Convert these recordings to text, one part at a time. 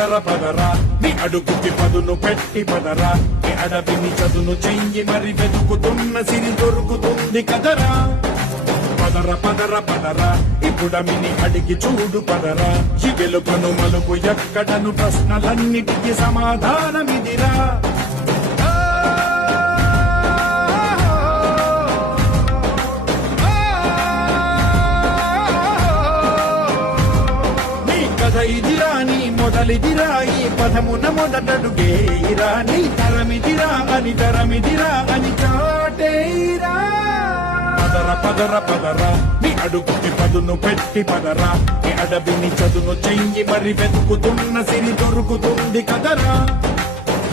పదర పదరా నీ అడుగుకి పదును పెట్టి పదరా నీ అడవిని చదును చెయ్యి మరి వెతుకుతున్న సిరి దొరుకుతుంది కదరా పదర పదర పదరా ఇప్పుడమిని అడిగి చూడు పదరా ఈ గెలుపను మలుపు ఎక్కడను ప్రశ్నలన్నిటికీ సమాధానమిదిరా ఇదిరా నీ మొదలిదిరా ఈ పదమున మొదటడుగేరా నీ తరమిదిరా అని తరమిదిరా అని చాటేరా పదర పదర పదరా నీ అడుగుకి పదును పెట్టి పదరా నీ అడవిని చదును చెయ్యి మరి వెతుకుతున్న సిరి దొరుకుతుంది కదరా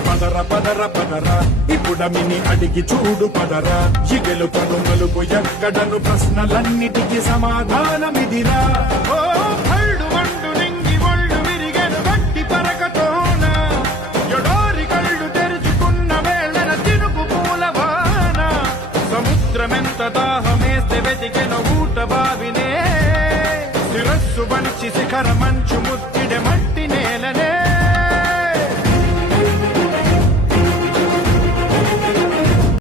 పదర పదర పదరా ఇప్పుడమిని అడిగి చూడు పదరా ఈ గెలుపను మలుపు ఎక్కడను ప్రశ్నలన్నిటికీ సమాధానమిదిరా ఓ కళ్ళు వండు నింగి ఒళ్ళు విరిగెను గట్టి పరకతోన ఎడారి కళ్ళు తెరుచుకున్న వేళన తినుకు పూలవాన సముద్రమెంత దాహమేస్తే వెతికెను ఊట బావినే శిరస్సు వంచి శిఖర మంచు ముత్తిడె